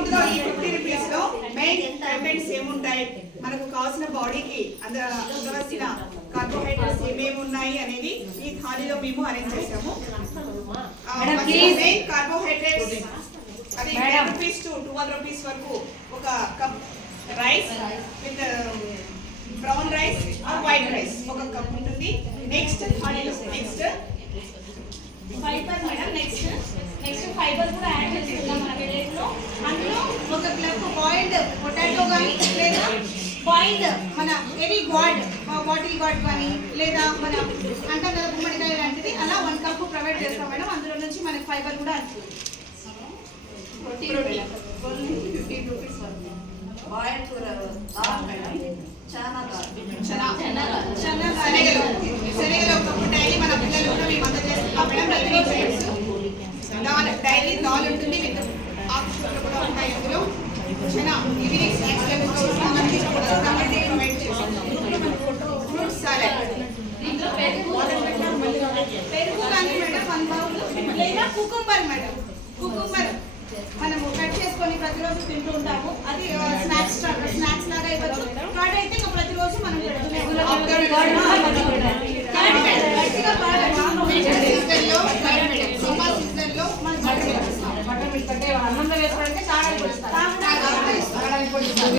ఇందులో ఈ 50 రూపీస్ లో మెయిన్ కంటెంట్స్ ఏముంటాయి, మనకు కావాల్సిన బాడీకి అందవలసిన కార్బోహైడ్రేట్స్ ఏమేమి ఉన్నాయి అనేది ఈ థాలీలో మేము అరేంజ్ చేసాము. మెయిన్ కార్బోహైడ్రేట్స్ అది 10 రూపీస్ టు 12 రూపీస్ వరకు ఒక cup rice with brown rice or white rice ఒక కప్ ఉంటుంది. నెక్స్ట్ థాలీలో next fibre madam, next fibre కూడా యాడ్ చేసుకుందాం మన ప్లేట్లో. అందులో ఒక గ్లాస్ బాయిల్డ్ పొటాటో కానీ లేదా బాయిల్డ్ మన ఎనీ బాటిల్ గాడ్ కానీ లేదా మన అంటాం కదా గుమ్మడికాయ లాంటిది అలా 1 కప్ ప్రొవైడ్ చేస్తాం మేడం. అందులో నుంచి మనకి ఫైబర్ కూడా వస్తుంది. శనగలు ఒక కప్పు డైలీ మన పిల్లలు కూడా మేము అందజేస్తున్నాం మేడం. డైలీ దాల్ ఉంటుంది, ఆకుకూరలు కూడా ఉంటాయి. అందులో ఈవినింగ్ స్నాక్స్ ఫ్రూట్ సాలెడ్, పెరుగు కానీ మేడం 1 బౌల్ లేదా కుకుంబర్ మేడం. కుకుంబర్ మనము కట్ చేసుకొని ప్రతిరోజు తింటూ ఉంటాము. అది స్నాక్స్ లాగా ఇవ్వచ్చు. కర్డ్ అయితే ఇంకా ప్రతిరోజు మనం అన్నంలో వేసుకోవడానికి